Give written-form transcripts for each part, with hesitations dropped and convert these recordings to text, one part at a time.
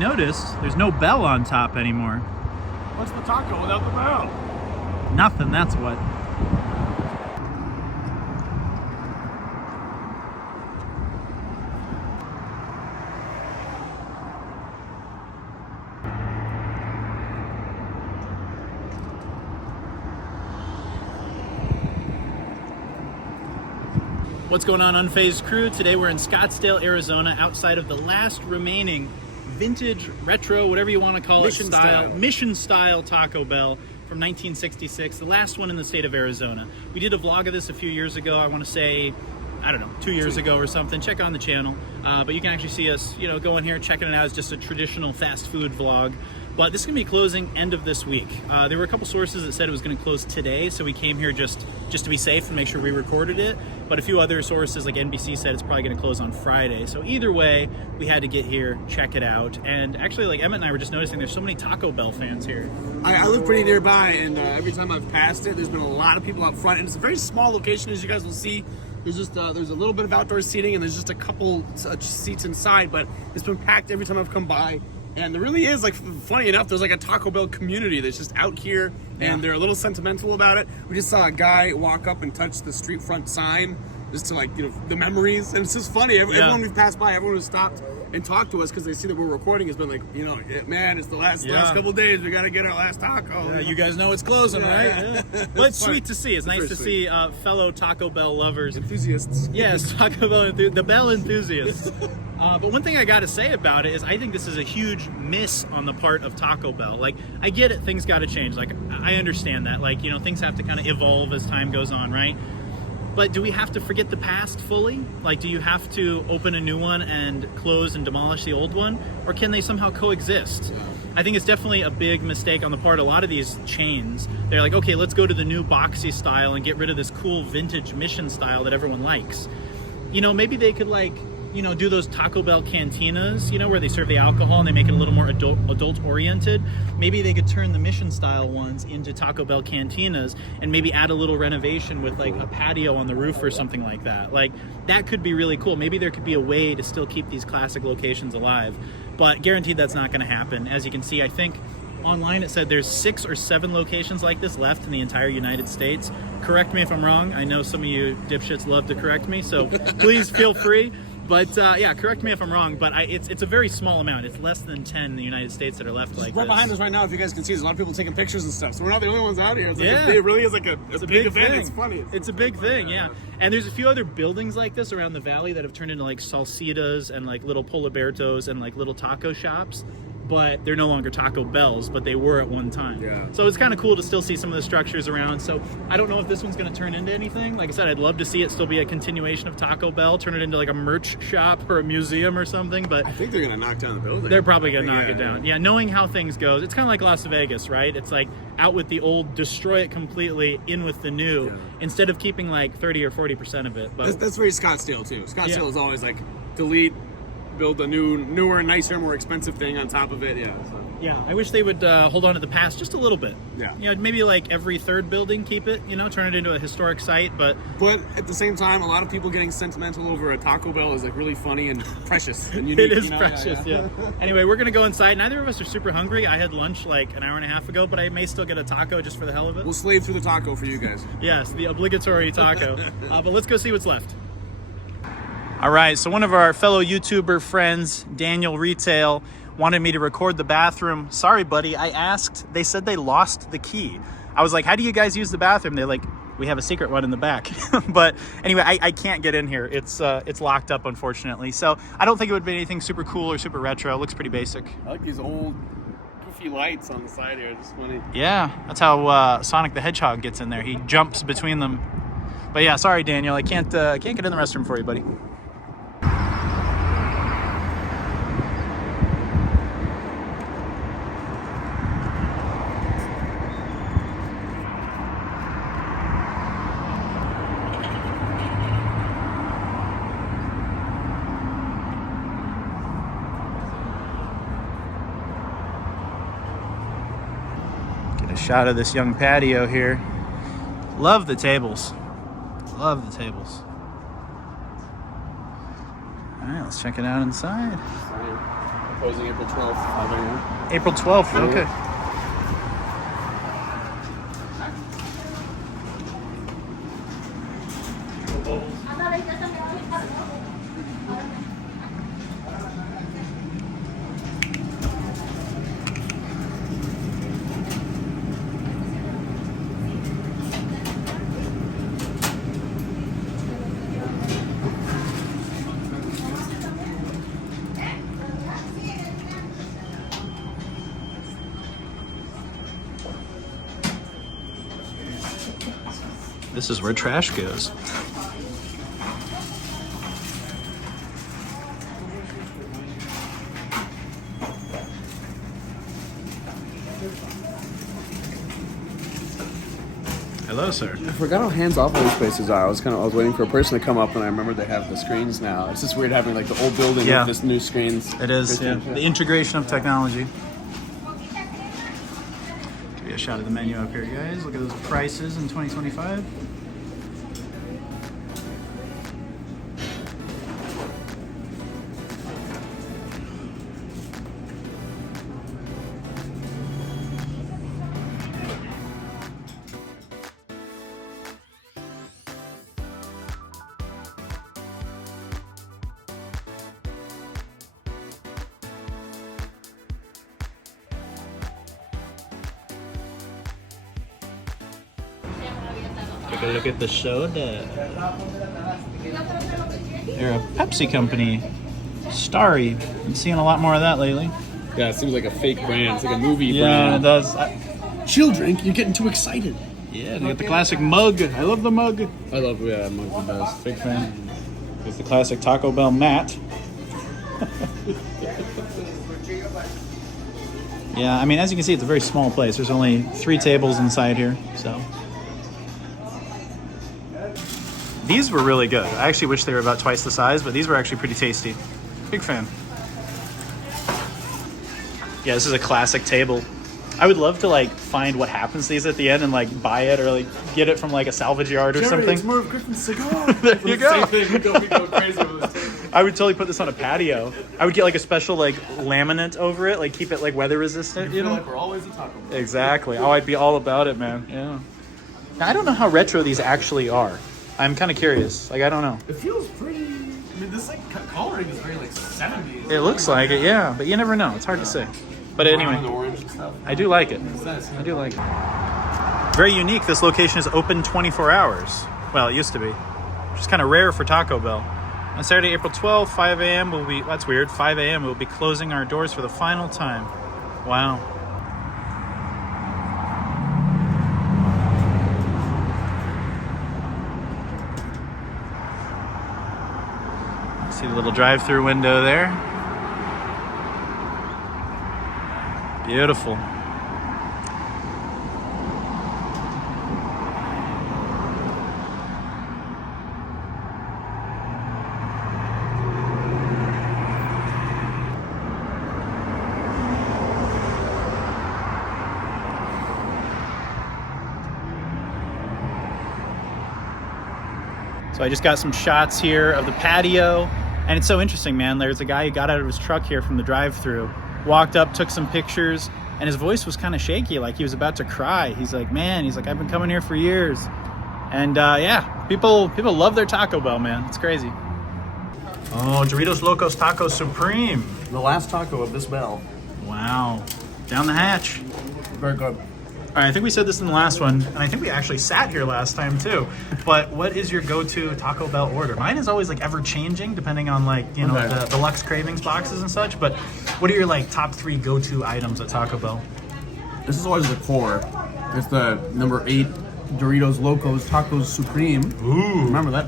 noticed, there's no bell on top anymore. What's the taco without the bell? Nothing, that's what. What's going on, Unfazed crew? Today we're in Scottsdale, Arizona, outside of the last remaining vintage, retro, whatever you want to call it, mission style Taco Bell from 1966, the last one in the state of Arizona. We did a vlog of this a few years ago, I want to say, I don't know, 2 years ago or something. Check on the channel, but you can actually see us, go in here, checking it out. It's just a traditional fast food vlog. But this is going to be closing end of this week. There were a couple sources that said it was going to close today, so we came here just to be safe and make sure we recorded it. But a few other sources, like NBC, said it's probably going to close on Friday. So either way, we had to get here, check it out. And actually, like Emmett and I were just noticing, there's so many Taco Bell fans here. I live pretty nearby, and every time I've passed it, there's been a lot of people out front. And it's a very small location, as you guys will see. There's just there's a little bit of outdoor seating, and there's just a couple seats inside. But it's been packed every time I've come by. And there really is, like, funny enough, there's like a Taco Bell community that's just out here, and they're a little sentimental about it. We just saw a guy walk up and touch the street front sign just to, like, the memories. And it's just funny. Everyone we've passed by, everyone who's stopped and talked to us because they see that we're recording has been like, man, it's the last couple days. We got to get our last taco. Yeah, you guys know it's closing, right? Yeah. But it's sweet to see. It's nice to see fellow Taco Bell lovers. Enthusiasts. Yes, Taco Bell, the Bell enthusiasts. But one thing I got to say about it is I think this is a huge miss on the part of Taco Bell. Like, I get it, things got to change. Like, I understand that. Like, things have to kind of evolve as time goes on, right? But do we have to forget the past fully? Like, do you have to open a new one and close and demolish the old one? Or can they somehow coexist? I think it's definitely a big mistake on the part of a lot of these chains. They're like, okay, let's go to the new boxy style and get rid of this cool vintage mission style that everyone likes. Maybe they could, like, do those Taco Bell cantinas, where they serve the alcohol and they make it a little more adult oriented. Maybe they could turn the mission style ones into Taco Bell cantinas and maybe add a little renovation with like a patio on the roof or something like that. Like, that could be really cool. Maybe there could be a way to still keep these classic locations alive, but guaranteed that's not going to happen. As you can see, I think online it said there's 6 or 7 locations like this left in the entire United States. Correct me if I'm wrong. I know some of you dipshits love to correct me, so please feel free. But yeah, correct me if I'm wrong, but it's a very small amount. It's less than 10 in the United States that are left like this. Right behind us right now, if you guys can see, there's a lot of people taking pictures and stuff. So we're not the only ones out here. It's like it really is like a big event. It's funny. It's a big thing, yeah. And there's a few other buildings like this around the valley that have turned into like salsitas and like little Polibertos and like little taco shops. But they're no longer Taco Bells, but they were at one time. Yeah. So it's kind of cool to still see some of the structures around. So I don't know if this one's going to turn into anything. Like I said, I'd love to see it still be a continuation of Taco Bell, turn it into like a merch shop or a museum or something. But I think they're going to knock down the building. They're probably going to knock it down. Yeah, knowing how things go, it's kind of like Las Vegas, right? It's like out with the old, destroy it completely, in with the new, instead of keeping like 30 or 40% of it. But that's very Scottsdale too. Scottsdale is always like delete, build a newer, nicer, more expensive thing on top of it. Yeah, I wish they would hold on to the past just a little bit. Yeah. Maybe like every third building, keep it, turn it into a historic site. But at the same time, a lot of people getting sentimental over a Taco Bell is like really funny and precious and unique. It is precious, yeah. Anyway, we're going to go inside. Neither of us are super hungry. I had lunch like an hour and a half ago, but I may still get a taco just for the hell of it. We'll slave through the taco for you guys. Yes, the obligatory taco. But let's go see what's left. All right, so one of our fellow YouTuber friends, Daniel Retail, wanted me to record the bathroom. Sorry, buddy, I asked. They said they lost the key. I was like, how do you guys use the bathroom? They're like, we have a secret one in the back. But anyway, I can't get in here. It's locked up, unfortunately. So I don't think it would be anything super cool or super retro. It looks pretty basic. I like these old goofy lights on the side here. It's funny. Yeah, that's how Sonic the Hedgehog gets in there. He jumps between them. But yeah, sorry, Daniel. I can't get in the restroom for you, buddy. Get a shot of this young patio here. Love the tables. Love the tables. All right, let's check it out inside. Closing April 12th, 5 a.m. April 12th. Okay. This is where trash goes. Hello, sir. I forgot how hands off all these places are. I was waiting for a person to come up, and I remember they have the screens now. It's just weird having like the old building with this new screens. It is, yeah. The integration of technology. Give you a shot of the menu up here, guys. Look at those prices in 2025. Take a look at the soda. They're a Pepsi company. Starry. Been seeing a lot more of that lately. Yeah, it seems like a fake brand. It's like a movie Yeah, brand. it does. Chill drink. You're getting too excited. Yeah, they got the classic mug. I love the mug. I love mug's the best. Big fan. There's the classic Taco Bell mat. Yeah, I mean, as you can see, it's a very small place. There's only 3 tables inside here, so. These were really good. I actually wish they were about twice the size, but these were actually pretty tasty. Big fan. Yeah, this is a classic table. I would love to like find what happens to these at the end and like buy it or like get it from like a salvage yard or something. It's Merv Griffin's cigar. There you go. Same thing. We go crazy with this table. I would totally put this on a patio. I would get like a special like laminate over it, like keep it like weather resistant, you know? Like we're always a Taco Bell. Exactly. Oh, I'd be all about it, man. Yeah. Now, I don't know how retro these actually are. I'm kind of curious. Like, I don't know. It feels pretty. I mean, this like coloring is very like 70s. It looks like it, yeah, but you never know. It's hard to say. But Brown and anyway, orange and stuff. I do like it. I do like it. Very unique. This location is open 24 hours. Well, it used to be, which is kind of rare for Taco Bell. On Saturday, April 12th, 5 a.m. we'll be, that's weird, 5 a.m. we'll be closing our doors for the final time. Wow. See the little drive-through window there. Beautiful. So I just got some shots here of the patio, and it's so interesting, man. There's a guy who got out of his truck here from the drive-thru, walked up, took some pictures, and his voice was kind of shaky, like he was about to cry. He's like, man, he's like, I've been coming here for years. And yeah, people love their Taco Bell, man. It's crazy. Oh, Doritos Locos Taco Supreme. The last taco of this bell. Wow. Down the hatch. Very good. All right, I think we said this in the last one, and I think we actually sat here last time too. But what is your go-to Taco Bell order? Mine is always like ever-changing, depending on like, you know, the deluxe cravings boxes and such. But what are your like top 3 go-to items at Taco Bell? This is always the core. It's the number 8 Doritos Locos Tacos Supreme. Ooh. Remember that?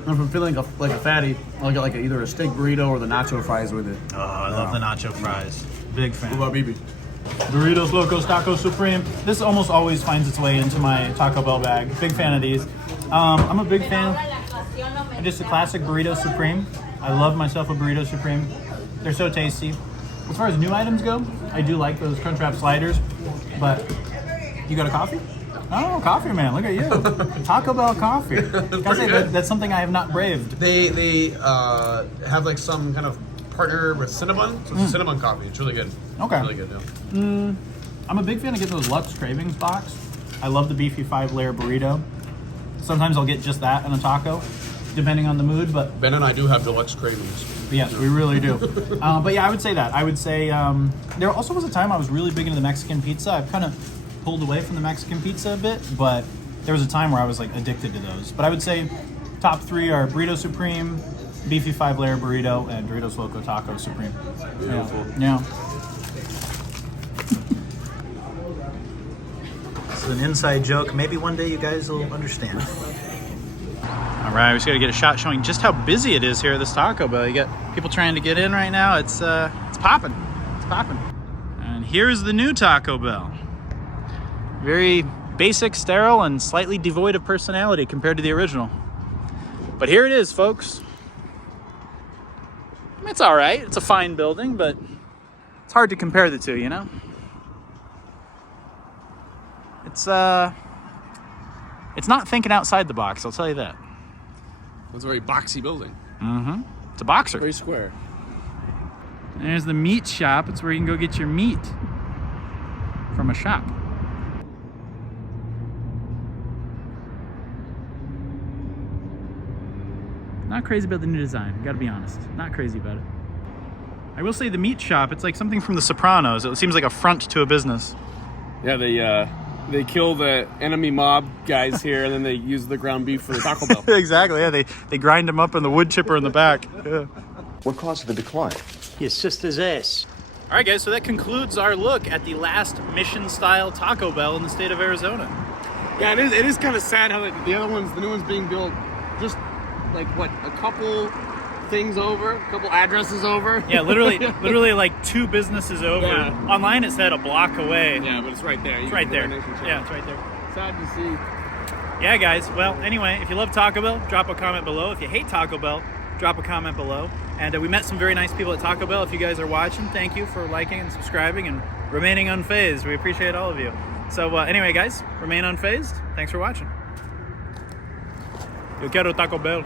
If I'm feeling like a fatty, I'll get like either a steak burrito or the nacho fries with it. Oh, I love the nacho fries. Big fan. What about BB? Doritos Locos Taco Supreme. This almost always finds its way into my Taco Bell bag. Big fan of these. I'm a big fan of just a classic Burrito Supreme. I love myself a Burrito Supreme. They're so tasty. As far as new items go, I do like those Crunchwrap sliders. But you got a coffee? Oh, coffee man, look at you. Taco Bell coffee. Gotta say, that's something I have not braved. They have like some kind of partner with Cinnabon. So it's a Cinnabon coffee. It's really good. Okay. Really good, yeah. I'm a big fan of getting those Lux Cravings box. I love the beefy 5-layer burrito. Sometimes I'll get just that in a taco, depending on the mood, but Ben and I do have deluxe cravings. yes, we really do. But yeah, I would say that. I would say there also was a time I was really big into the Mexican pizza. I've kind of pulled away from the Mexican pizza a bit, but there was a time where I was like addicted to those. But I would say top 3 are Burrito Supreme, beefy 5-layer burrito, and Doritos Loco Taco Supreme. Beautiful. Yeah. This is an inside joke. Maybe one day you guys will understand. All right, we just got to get a shot showing just how busy it is here at this Taco Bell. You got people trying to get in right now. It's popping. It's popping. And here's the new Taco Bell. Very basic, sterile, and slightly devoid of personality compared to the original. But here it is, folks. I mean, it's all right. It's a fine building, but it's hard to compare the two, you know? It's not thinking outside the box, I'll tell you that. It's a very boxy building. Mm-hmm. It's a boxer. Very square. There's the meat shop. It's where you can go get your meat from a shop. Not crazy about the new design, gotta be honest. Not crazy about it. I will say the meat shop, it's like something from The Sopranos. It seems like a front to a business. Yeah, they kill the enemy mob guys here, and then they use the ground beef for the Taco Bell. Exactly, yeah. They grind them up in the wood chipper in the back. Yeah. What caused the decline? Your sister's ass. All right, guys, so that concludes our look at the last mission-style Taco Bell in the state of Arizona. Yeah, it is kind of sad how the other ones, the new ones being built, just like what, a couple things over, a couple addresses over. Yeah, literally like 2 businesses over. Yeah. Online it said a block away. Yeah, but it's right there. It's right there. Yeah, it's right there. Sad to see. Yeah, guys. Well, anyway, if you love Taco Bell, drop a comment below. If you hate Taco Bell, drop a comment below. And we met some very nice people at Taco Bell. If you guys are watching, thank you for liking and subscribing and remaining unfazed. We appreciate all of you. So anyway, guys, remain unfazed. Thanks for watching. Yo quiero Taco Bell.